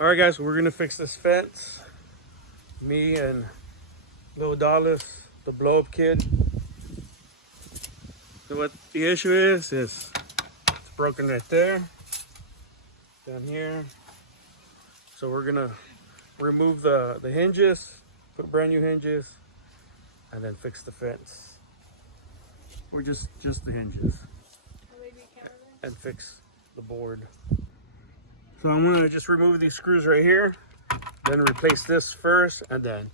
All right, guys, we're gonna fix this fence. Me and Lil Dallas, the blow up kid. So what the issue is it's broken right there, down here. So we're gonna remove the hinges, put brand new hinges, and then fix the fence. Or just the hinges. And fix the board. So I'm gonna just remove these screws right here, then replace this first, and then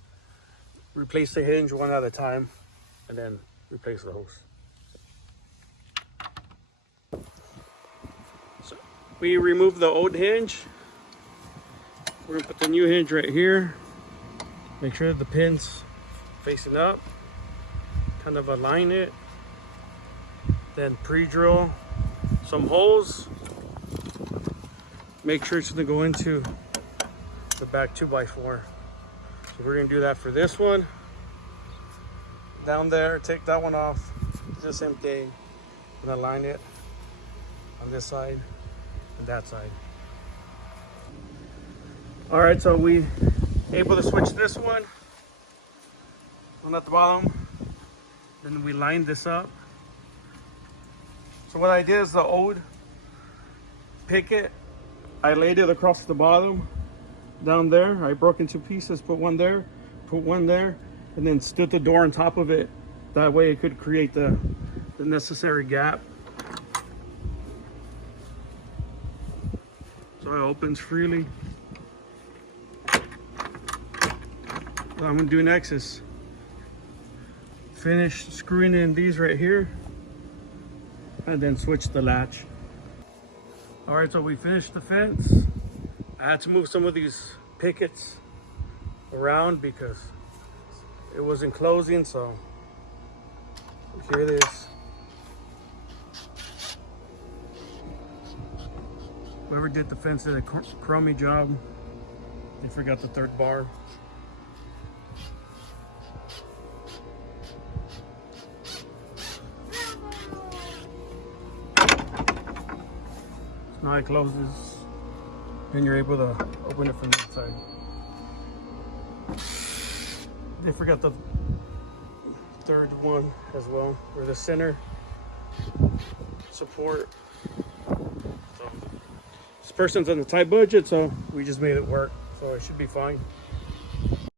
replace the hinge one at a time, and then replace the hose. So we remove the old hinge. We're gonna put the new hinge right here. Make sure the pin's facing up. Kind of align it. Then pre-drill some holes. Make sure it's gonna go into the back 2x4. So we're gonna do that for this one. Down there, take that one off. Do the same thing. And align it on this side and that side. All right, so we able to switch this one at the bottom. Then we line this up. So what I did is the old picket, I laid it across the bottom down there. I broke into pieces, put one there, and then stood the door on top of it. That way it could create the necessary gap. So it opens freely. What I'm gonna do next is finish screwing in these right here and then switch the latch. All right, so we finished the fence. I had to move some of these pickets around because it wasn't closing, so here it is. Whoever did the fence did a crummy job. They forgot the third bar. Now it closes, and you're able to open it from the inside. They forgot the third one as well, or the center support. So this person's on a tight budget, so we just made it work. So it should be fine.